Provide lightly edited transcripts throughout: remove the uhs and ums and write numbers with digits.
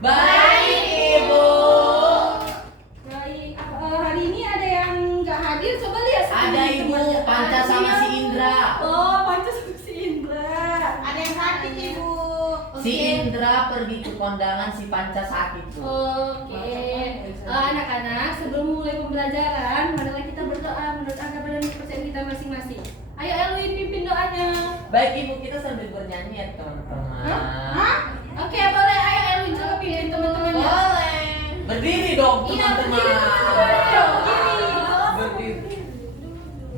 Baik, Ibu. Baik, hari ini ada yang nggak hadir? Coba lihat. Ada Ibu, Panca sama si Indra. Oh, Panca sama si Indra. Ada yang sakit, Ibu. Si Indra pergi ke kondangan, si Panca sakit tuh. Oke. Anak-anak, sebelum mulai pembelajaran, marilah kita berdoa menurut agama dan kepercayaan kita masing-masing. Ayo Elwin, pimpin doanya. Baik Ibu, kita sambil bernyanyi ya teman-teman. Hah? Oke, boleh. Ayo Elwin, coba pimpin teman-temannya. Boleh. Berdiri dong Iya, teman-teman. berdiri teman-teman. Ayo, gini. Berdiri.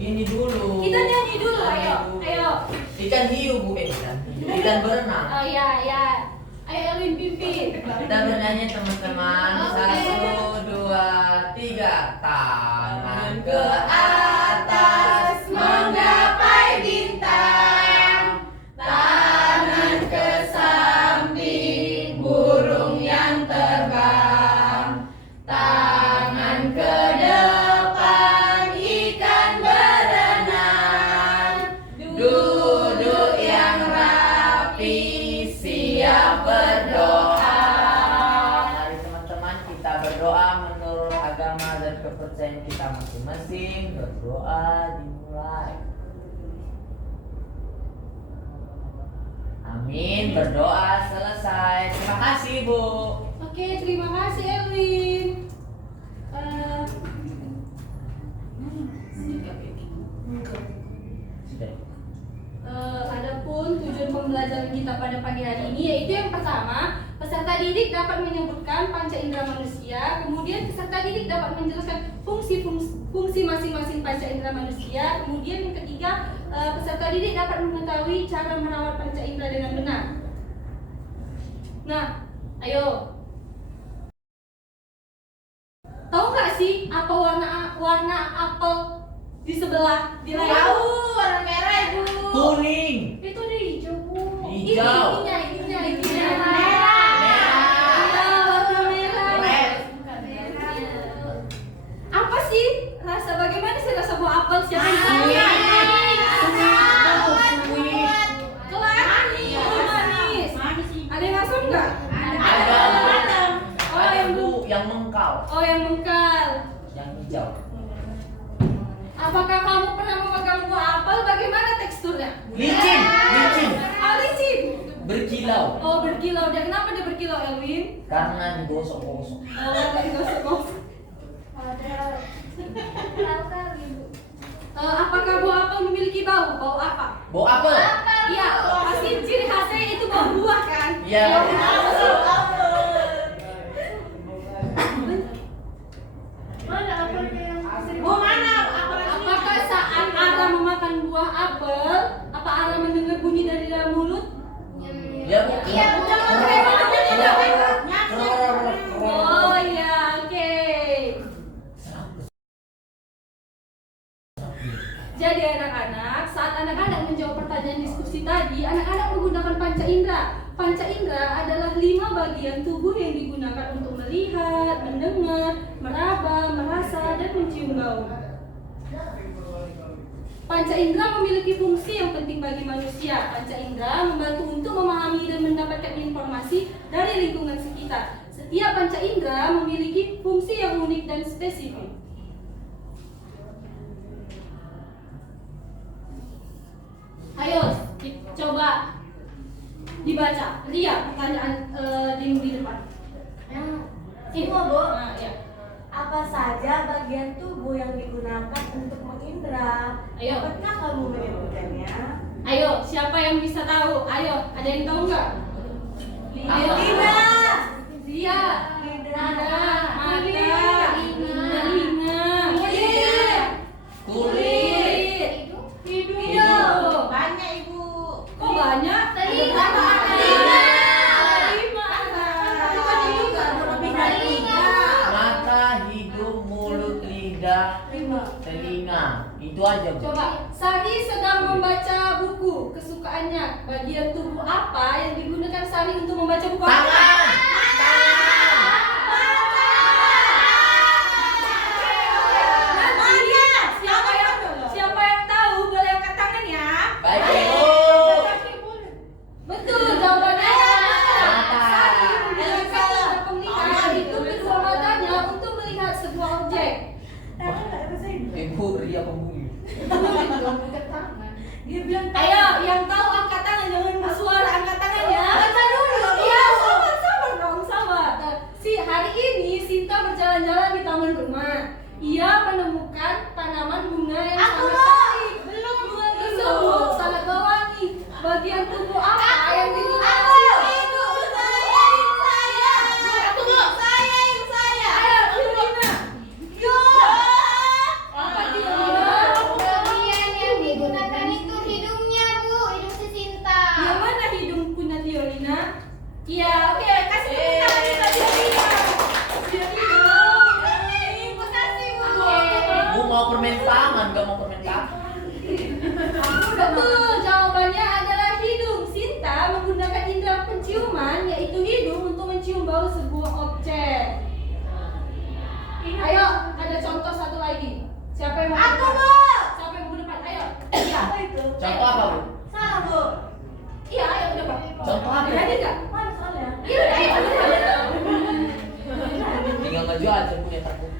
Gini dulu. Kita nyanyi dulu, ayo. Ayo. Ikan hiu Bu, ikan berenang. Oh ya, ya. Ayo Elwin, pimpin. Kita bernyanyi teman-teman. Oke. 1, 2, 3. Tangan ke atas menggapai bintang, tangan ke samping burung yang terbang, tangan ke depan ikan berenang, duduk yang rapi siap berdoa. Mari teman-teman kita berdoa menurut agama dan kepercayaan kita masing-masing. Berdoa dimulai. Amin. Berdoa selesai. Terima kasih Bu. Oke, terima kasih Elwin. Sudah. Adapun tujuan pembelajaran kita pada pagi hari ini yaitu yang pertama, peserta didik dapat menyebutkan panca indera manusia. Kemudian peserta didik dapat menjelaskan fungsi masing-masing panca indera manusia. Kemudian yang ketiga, peserta didik dapat mengetahui cara merawat panca indera dengan benar. Nah, ayo. Tahu nggak sih apa warna apel di sebelah di layar? Tahu, warna merah, Ibu. Kuning. Itu udah hijau, Bu. Hijau. Ininya. Merah. Iya, warna merah. Red. Apa sih? Bagaimana sih rasa buah apel? Siapa yang tahu? Kelas? Manis. Ada yang asam nggak? Ada. Oh, yang mengkal, Oh, yang mengkal. yang hijau. Apakah kamu pernah memegang buah apel? Bagaimana teksturnya? Licin. Oh, licin. Berkilau. Oh, berkilau. Dan kenapa dia berkilau, Elwin? Karena digosok-gosok. Oh, dari gosok-gosok. Apakah buah apel memiliki bau? Bau apa? Bau apel. Iya, pasti ciri khasnya itu bau buah kan? Iya. Apakah saat Ara memakan buah apel, apa Ara mendengar bunyi dari dalam mulut? Ya. Iya, betul. Oh iya, oke. Jadi anak-anak, saat anak-anak menjawab pertanyaan diskusi tadi, anak-anak menggunakan panca indera. Panca indera adalah 5 bagian tubuh yang digunakan untuk melihat, mendengar, meraba, merasa, dan mencium bau. Panca indera memiliki fungsi yang penting bagi manusia. Panca indera membantu untuk memahami dan mendapatkan informasi dari lingkungan sekitar. Setiap panca indera memiliki fungsi yang unik dan spesifik. Ayo, coba dibaca. Lihat pertanyaan di depan. Ibu, Bu. Nah, ya. Apa saja bagian tubuh yang digunakan untuk mengindra? Ayo. Dapatkah kamu menyebutkannya? Ayo, siapa yang bisa tahu? Ayo, ada yang tahu nggak? Ayo. Lidah. Iya. Lidah. Mata, telinga, Kulit. hidung. Banyak, Ibu. Kok banyak? Telinga. Mata, hidung, mulut, lidah, telinga. Itu aja Bu. Coba, Sari sedang membaca buku kesukaannya. Bagian tubuh apa yang digunakan Sari untuk membaca buku? Tangan. Siapa yang tahu boleh angkat tangan ya? Baik Ibu. Betul, jawabannya Mata. Sari menggunakan Dia bilang Ayo, yang tahu angkat tangan, jangan bersuara, angkat tangan ya. Baca dulu. Iya, sabar dong, sabar. Hari ini Sinta berjalan-jalan di taman rumah. Ia menemukan tanaman bunga yang Aku sangat mau. cantik. Belum, bunga tersebut sangat berwarni. Bagian tubuh apa yang digunakan? Aku itu saya. Ayo, Lina. Yo. Apa dia, Lina? Bagian yang digunakan itu hidungnya, Bu, hidung si Sinta. Yang mana hidung punya dia, Lina? Iya, oke, kasih tepuk tangan kita dia, Lina. Dia hidung. Makasih, Bu. Bu mau permen tangan, gak mau permen kaki. Betul, jawabannya adalah hidung. Sinta menggunakan indera penciuman, yaitu hidung, untuk mencium bau sebuah objek. Ayo, ada contoh satu lagi. Siapa yang mau? Aku depan? mau. Siapa yang mau depan? Ayo. Iya. Apa itu? Contoh apa, Bu? Salah, Bu. Iya, ayo depan. Contoh apa? Berani nggak? Mana soalnya? Iya, ayo. Tinggal maju aja punya takut.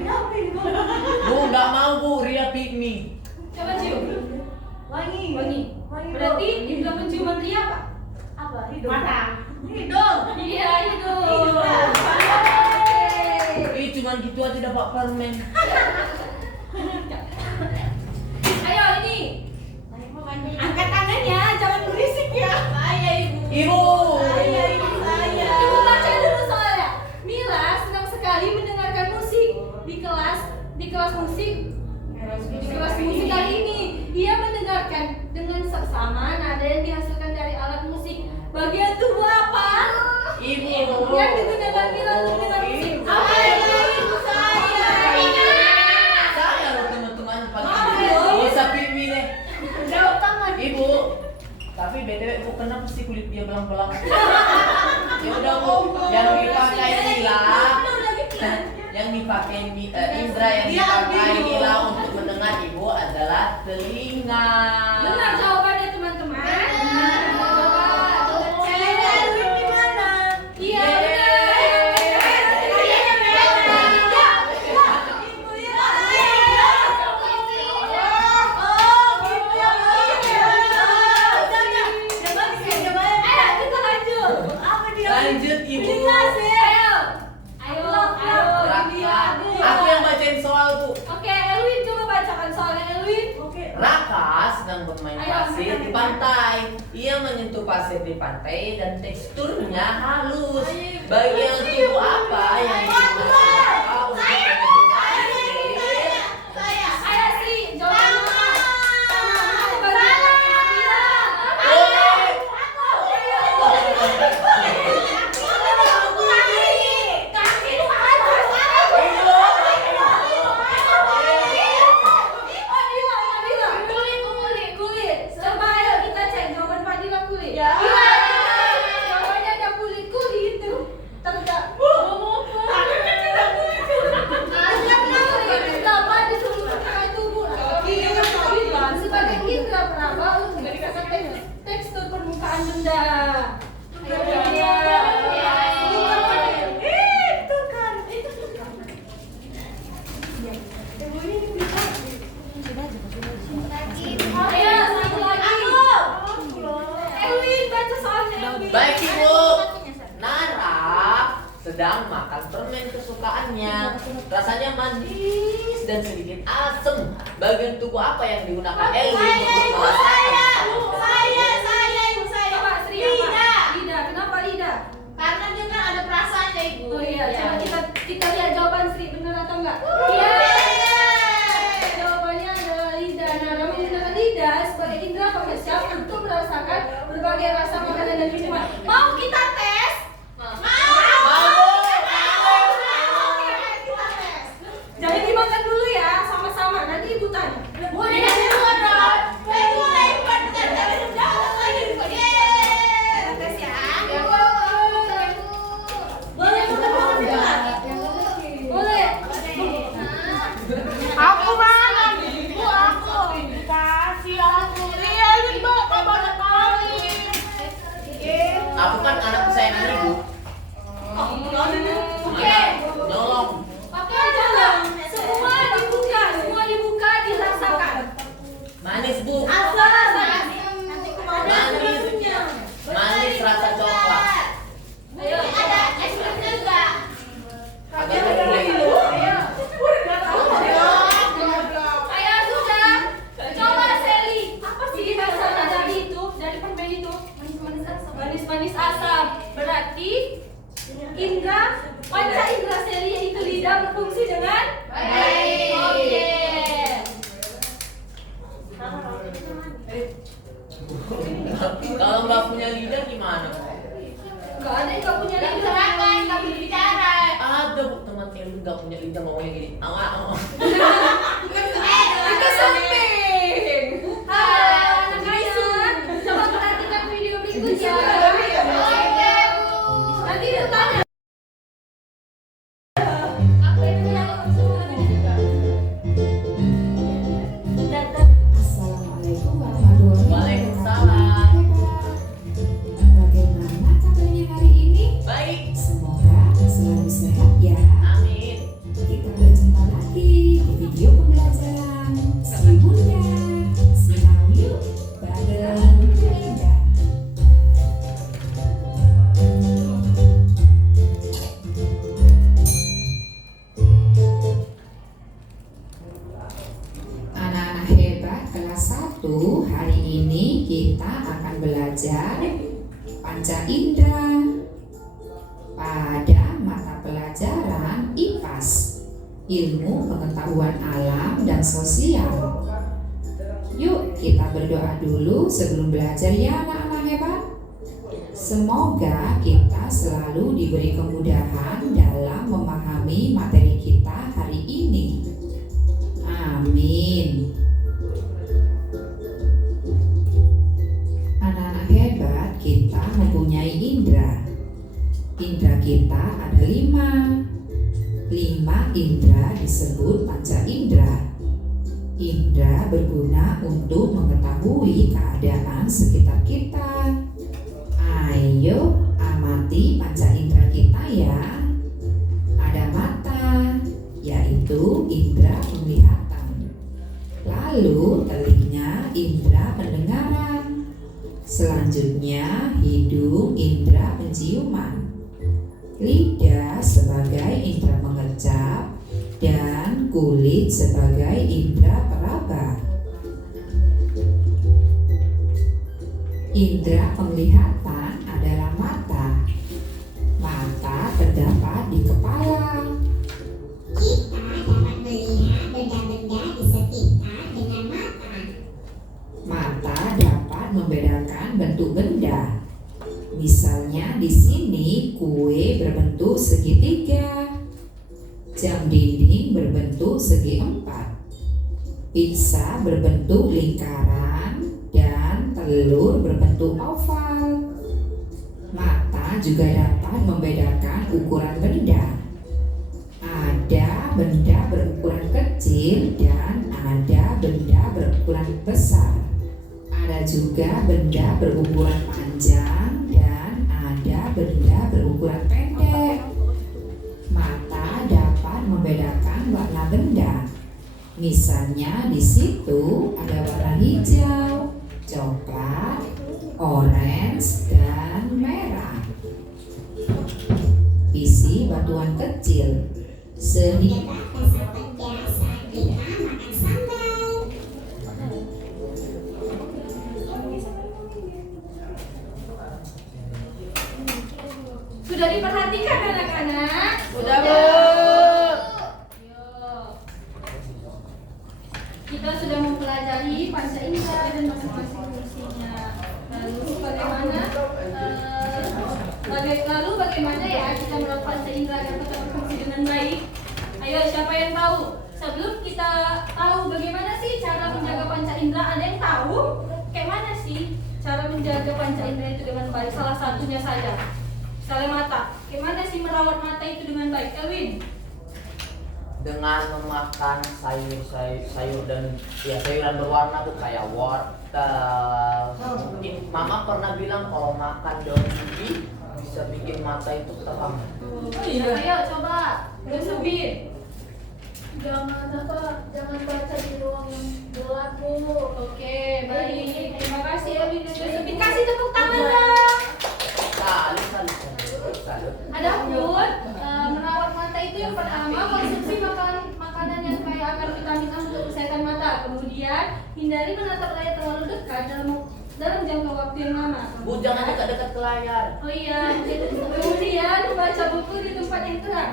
Kenapa ini, Bu? Bu nggak mau Bu, Ria pick me. Coba cium. Wangi. Wangi. Wangi, Bu. Berarti indera penciuman dia apa? Apa? Hidung. Mata. Hidung. Iya, hidung. Hidung. Ih cuman gitu aja dapat permen. Ayo ini. Angkat tangannya, jangan berisik ya. Saya ibu. Ibu. Saya ibu saya. Ibu baca dulu soalnya. Mila senang sekali mendengarkan musik di kelas musik. Di kelas musik kali ini, ia mendengarkan dengan seksama nada yang dihasilkan dari alat musik. Bagian tubuh apa? Ibu. Yang digunakan Mila untuk mendengar musik. Apa Saya itu? ibu saya. Saya loh teman-teman Maaf, pagi. Bu. Gak usah pick me deh. Jawab tangan. Ibu. Tapi BTW Bu kenapa sih kulit dia belang-belang? Ya udah Bu, yang dipakai Mila. Yang dipakai Indra yang dipakai Mila untuk mendengar Ibu adalah telinga. Benar jawabannya teman-teman. Saya Edwin di mana? Iya Yeay. benar. Ibu ya. Oh, gitu ya, Bu. Udah. Jangan jangan. Ayo kita lanjut. Apa dia? Lanjut Ibu. Ayo. Ayo. Raka. Aku yang bacain soal Bu. Oke, Elwin coba bacakan soalnya Elwin. Oke. Raka sedang bermain Ayo, pasir di pantai. Ia menyentuh pasir di pantai dan teksturnya halus. Bagian tubuh apa yang digunakan Raka untuk menyentuh pasir? Ayo Sri, jawabannya. Tangan. Bagian kaki itu atas. Kulit. Coba ayo kita cek jawaban Fadila kulit. Ya. Iya. Jawabannya ada kulit itu. Terdapat. Terdapat di seluruh permukaan tubuh. Sebagai indera peraba untuk merasakan tekstur permukaan benda. Ayo. Itu kan. Ayo satu lagi. Elwin baca soalnya Elwin. Baik Ibu. Nara sedang makan permen kesukaannya. Rasanya manis dan sedikit asam. Bagian tubuh apa yang digunakan Elwin untuk merasakan? Coba Sri apa? Lidah. Kenapa lidah? Karena dia kan ada perasaannya, Ibu. Oh iya, coba kita lihat jawaban Sri benar atau enggak? Iya. Jawabannya adalah lidah. Nara menggunakan lidah sebagai indera pengesyaf untuk merasakan berbagai rasa makanan dan minuman. Mau kita tes? Jangan dimakan dulu ya, sama-sama. Nanti ibu tanya. Boleh duluan dong. Tes ya. Boleh Boleh. Aku mana? Ibu aku. Kasih aku. Iya, ini bapak banyak kali. Aku kan anak kesayangan Ibu. Oke. Nyolong. Oke, coba. Semua dibuka, dirasakan. Berarti indra panca indra seri yaitu lidah berfungsi dengan baik. Oke. Kalau nggak punya lidah gimana? Gak ada yang gak punya lidah. Serahkan, nggak berbicara. Ada bu teman Elin nggak punya lidah ngomongnya gini. Itu samping. Hai, anak-anak. Coba perhatikan video berikutnya. Oke, Bu. Nanti bertanya. Assalamualaikum warahmatullahi Waalaikumsalam. Bagaimana kabarnya hari ini? Baik. Semoga selalu sehat ya. Amin. Kita berjumpa lagi di video pembelajaran Si Bunda Sinau Yuk bareng Bunda. Anak-anak hebat kelas 1, hari ini kita akan belajar panca indera pada mata pelajaran IPAS, ilmu pengetahuan alam dan sosial. Yuk kita berdoa dulu sebelum belajar ya anak-anak hebat. Semoga kita selalu diberi kemudahan dalam memahami materi kita hari ini. Amin. Anak-anak hebat, kita mempunyai indera. Indera kita ada 5. 5 indera disebut panca indera. Indera berguna untuk mengetahui keadaan sekitar kita. Ayo amati panca indera kita ya. Ada mata, yaitu indera penglihatan. Lalu telinga, indera pendengaran. Selanjutnya hidung, indera penciuman. Lidah sebagai indera mengecap dan kulit sebagai indera peraba. Indera penglihatan adalah mata. Mata terdapat di kepala. Kita dapat melihat benda-benda di sekitar dengan mata. Mata dapat membedakan bentuk benda. Misalnya di sini kue berbentuk segitiga, jam dinding berbentuk segi 4, pizza berbentuk lingkaran, dan telur berbentuk oval. Mata juga dapat membedakan ukuran benda. Ada benda berukuran kecil dan ada benda berukuran besar. Ada juga benda berukuran panjang dan ada benda berukuran pendek. Mata dapat membedakan warna benda. Misalnya di situ ada warna hijau, coklat, orange, dan merah. Isi batuan kecil. Sedikit Coba dasar tegas saat kita makan sambal. Sudah diperhatikan anak-anak? Udah, Bu. Yuk. Kita sudah mempelajari panca indera dan masing-masing fungsinya. Lalu bagaimana ya kita merawat panca indera agar tetap berfungsi dengan baik? Ayo, siapa yang tahu? Sebelum kita tahu bagaimana sih cara menjaga panca indera, ada yang tahu? Kayak mana sih cara menjaga panca indera itu dengan baik? Salah satunya saja. Misalnya mata. Gimana sih merawat mata itu dengan baik, Elwin? Dengan memakan sayur dan ya sayuran berwarna tuh kayak wortel. Mungkin mama pernah bilang kalau makan daun ubi bisa bikin mata itu terang. Oh iya. Ayo coba Yusufin. Jangan baca di ruang yang gelap, Bu. Oke, baik. Terima kasih Elwin dan Yusufin. Kasih tepuk tangan dong. Salut. Adapun merawat mata itu yang pertama konsumsi makanan yang kaya akan vitamin A untuk kesehatan mata. Kemudian hindari menatap layar terlalu dekat dalam dalam jangka waktu yang lama. Bu, jangan dekat-dekat ke layar. Oh iya, kemudian membaca buku di tempat yang terang.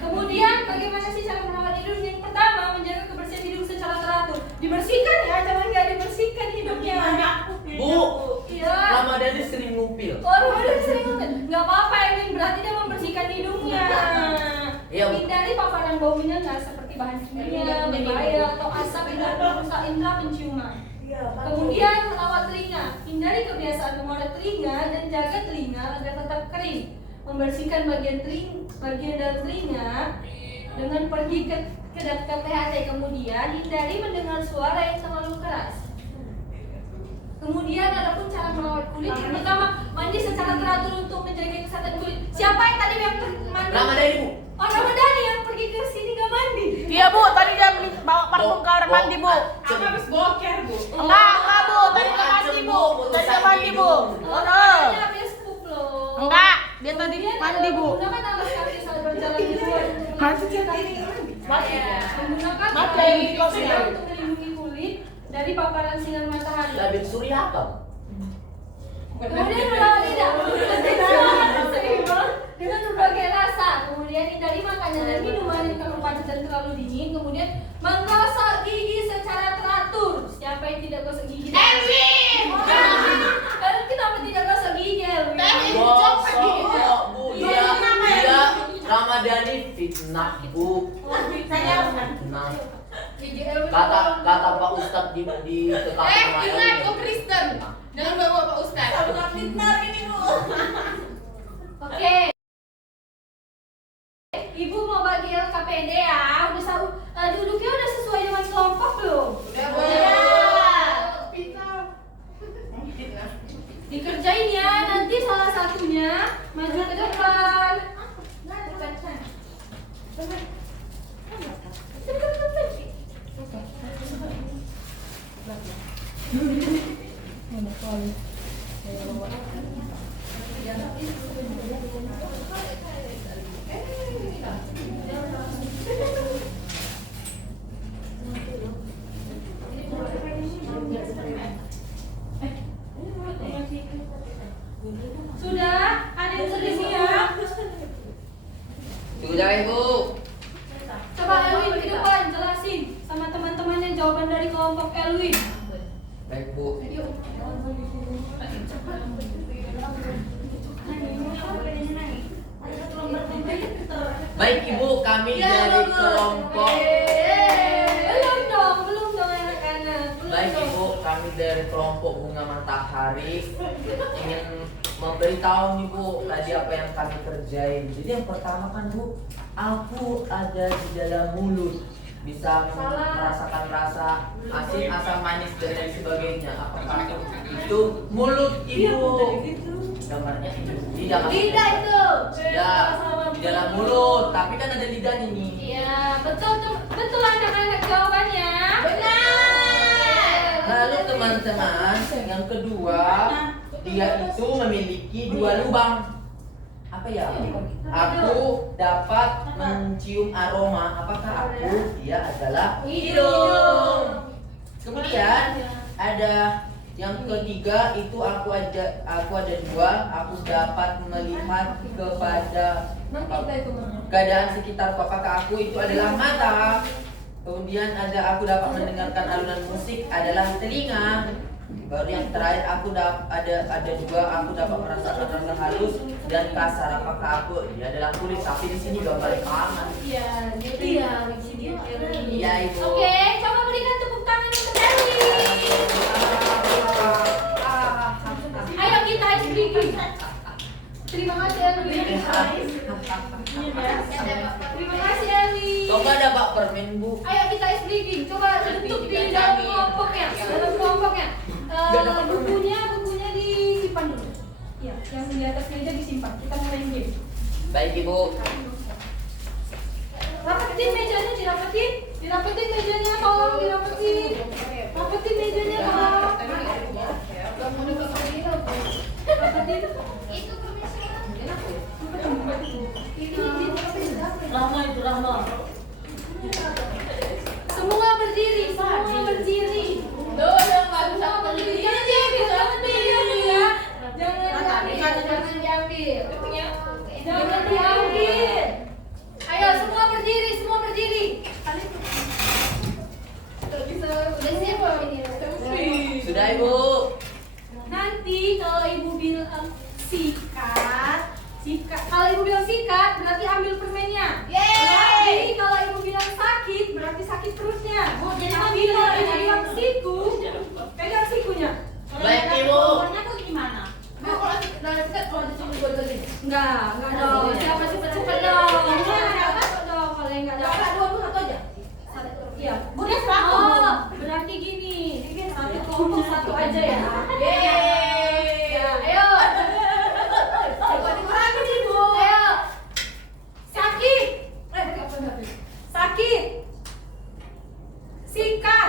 Kemudian bagaimana sih cara merawat hidung? Yang pertama, menjaga kebersihan hidung secara teratur. Dibersihkan ya, jangan nggak dibersihkan hidungnya. Bu, Iya. Ramadhani sering ngupil. Oh, udah sering ngomong. Nggak apa-apa, Elwin, berarti dia membersihkan hidungnya. Iya, Bu. Hindari paparan bau menyengat seperti bahan kimia, berbahaya atau asap yang merusak indera penciuman. Iya, Kemudian merawat telinga. Hindari kebiasaan mengoret telinga dan jaga telinga agar tetap kering. Membersihkan bagian dalam telinga dengan pergi ke THT. Kemudian hindari mendengar suara yang terlalu keras. Kemudian adapun cara merawat kulit, yang pertama mandi secara teratur untuk menjaga kesehatan kulit. Siapa yang tadi yang mandi? Ramadhani, Bu. Oh, Ramadhani yang pergi ke sini gak mandi. Iya Bu, tadi dia bawa parfum ke kamar mandi Bu. Aku habis boker, Bu. Enggak Bu, tadi dia mandi Bu. Tadi dia mandi Bu. Oh, no. Dia habis pup loh. Enggak, dia tadi Kemudian mandi Bu. Menggunakan alas kaki saat berjalan di luar. Mati. Menggunakan Mati. alas kaki untuk melindungi kulit dari paparan sinar matahari. Labit surya apa? Kemudian merawat lidah dengan berbagai rasa. Kemudian hindari makanan dan minuman yang terlalu panas dan terlalu dingin. Kemudian menggosok gigi secara teratur. Siapa yang tidak gosok gigi? Elwin. Lalu kenapa tidak gosok gigi, Elwin? Gosok, Bu. Dia Ramadhani fitnah, Bu. Fitnah. Gigi Elwin. Kata Pak Ustadz di tetap sama Ingat, Elwin. gue Kristen. Jangan bawa Pak Ustaz. Oke. Ibu mau bagi LKPD ya. Duduknya udah sesuai dengan kelompok belum? Dikerjain ya. Nanti salah satunya maju ke depan. Sudah? Ada yang sudah siap? Sudah, Ibu. Coba Elwin ke depan jelasin sama teman-temannya jawaban dari kelompok Elwin. Baik, Bu. Yuk. Baik, Ibu, kami dari kelompok. Belum dong anak-anak. Baik, Ibu, kami dari kelompok Bunga Matahari ingin memberitahu nih, Bu, tadi apa yang kami kerjain. Jadi yang pertama kan, Bu, aku ada di dalam mulut, bisa merasakan rasa asin, asam, manis dan lain sebagainya. Apakah itu mulut, Ibu? Gambarnya itu lidah, Lidah itu. ya, di dalam mulut, tapi kan ada lidahnya nih. Iya, betul anak-anak jawabannya. Lalu teman-teman, yang kedua, dia itu memiliki dua lubang. Apa ya? Aku dapat mencium aroma. Apakah aku? Dia adalah hidung. Kemudian ada yang ketiga, itu aku ada dua. Aku dapat melihat kepada keadaan sekitar. Apakah aku itu adalah mata? Kemudian aku dapat mendengarkan alunan musik adalah telinga. Baru yang terakhir aku ada dua, aku dapat merasakan rasa halus dan kasar. Apakah aku? Dia adalah kulit. Tapi di sini gambar tangan. Iya, jadi ya di sini. Iya, Ibu. Oke, coba berikan tepuk tangan untuk Elwin. Ayo kita ice breaking. Terima kasih Elwin. Terima kasih Elwin. Coba ada Pak permen, Bu. Ayo kita ice breaking. Coba tutup di dalam kelompoknya. Bukunya disimpan dulu. Ya, yang di atas meja disimpan. Kita mulai game. Baik, Ibu. Rapetin mejanya, dirapetin mejanya, tolong dirapetin. Rapetin mejanya, tolong. Rapetin. Itu Rahma. Semua berdiri. nanti kalau ibu bilang sikat, kalau ibu bilang sikat berarti ambil permennya. Berarti kalau ibu bilang sakit berarti sakit perutnya. Jadi tapi kalau ibu bilang siku, pegang sikunya. Baik Ibu. Pokoknya tuh gimana? Bu, kalau sikat kalau disuruh gue dulu. Enggak dong. Siapa cepet-cepet dong. Siapa dong kalau yang enggak dapat. Dua bu satu aja. Iya. Bu dia satu. Oh, berarti gini. Satu kelompok satu aja ya. Yeay. Ya, ayo. Lagi nih bu. Ayo. Sakit. Sakit. Sikat.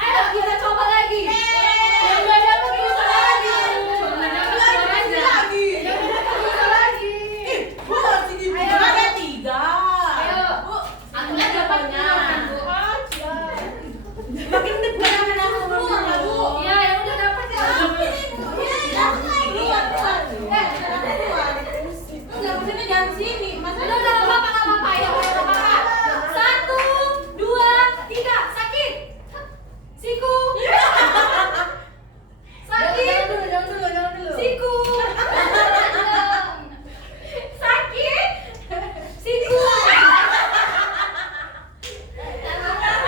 Ayo kita coba lagi. Yang nggak dapat bisa lagi. Nggak dapat bisa lagi. Yang nggak dapat bisa lagi. Ayo. Aku lihat dapatnya. Makin dekat dengan aku bu. Iya, yang udah dapat ya. Udah, nggak apa-apa. Ayo, nggak apa-apa. 1, 2, 3, sakit. Siku. Sakit. Siku. Sakit. Siku.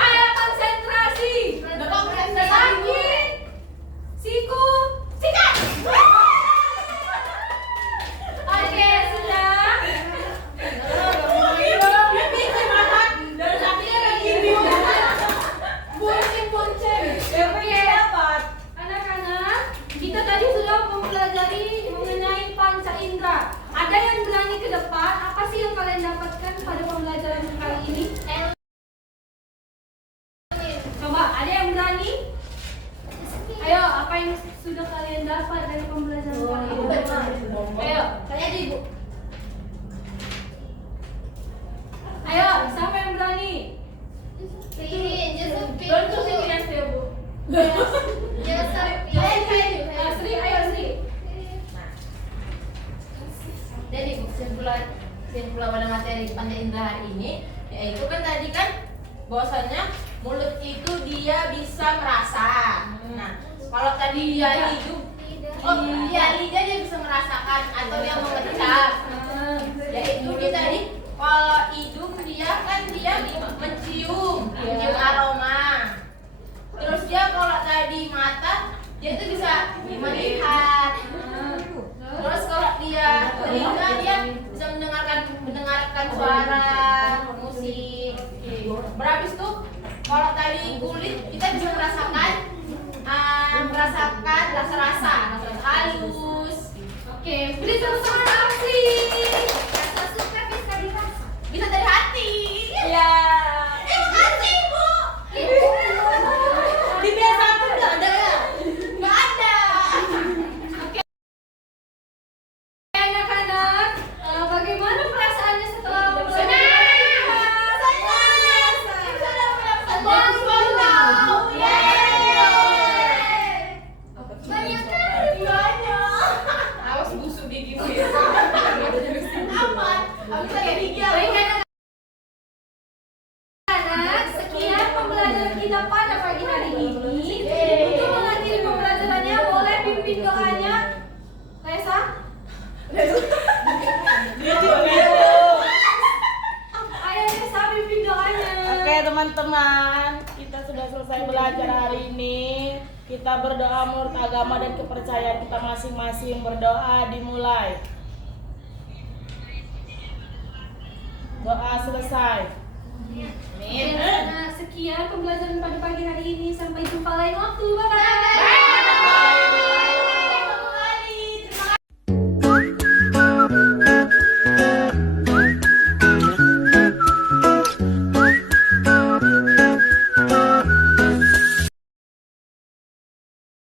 Ayo konsentrasi. Sakit. Siku. Sikat. Oke, sudah. Anak-anak, kita tadi sudah mempelajari mengenai panca indera. Ada yang berani ke depan? Apa sih yang kalian dapatkan pada pembelajaran kali ini? Coba, ada yang berani? Ayo, apa yang sudah kalian dapat dari pembelajaran kali ini? Ayo, Ibu. ayo, siapa yang berani? Bantu sih kalian ya, Bu. Sri, ayo Sri. Jadi kesimpulan pada materi panca indera hari ini yaitu kan tadi kan bahwasanya mulut itu dia bisa merasa. Nah, kalau tadi dia hidung, lidah dia bisa merasakan atau dia mengecap. Yaitu dia tadi kalau hidung dia kan dia mencium aroma. Terus dia kalau tadi mata dia itu bisa melihat. Terus kalau dia telinga dia bisa mendengarkan suara musik. Berhabis tuh kalau tadi kulit kita bisa merasakan rasa-rasa halus. Oke, beri tepuk tangan aksi. Rasa suka bisa dirasa. Bisa dari hati. Ya. Hati Bu. Di biasa aku nggak ada ya. Nggak ada. Anak-anak, bagaimana perasaannya setelah belajar? Awas busuk gigi gue. Aman. Aku kayak gigi. Baik anak-anak, sekian pembelajaran kita pada pagi hari ini. Untuk mengakhiri pembelajarannya, boleh pimpin doanya, Lesa? Ayo Lesa, pimpin doanya. Oke teman-teman, kita sudah selesai belajar hari ini. Kita berdoa menurut agama dan kepercayaan kita masing-masing. Berdoa dimulai. Doa selesai. Oke, anak-anak, sekian pembelajaran pada pagi hari ini. Sampai jumpa lain waktu. Bye-bye.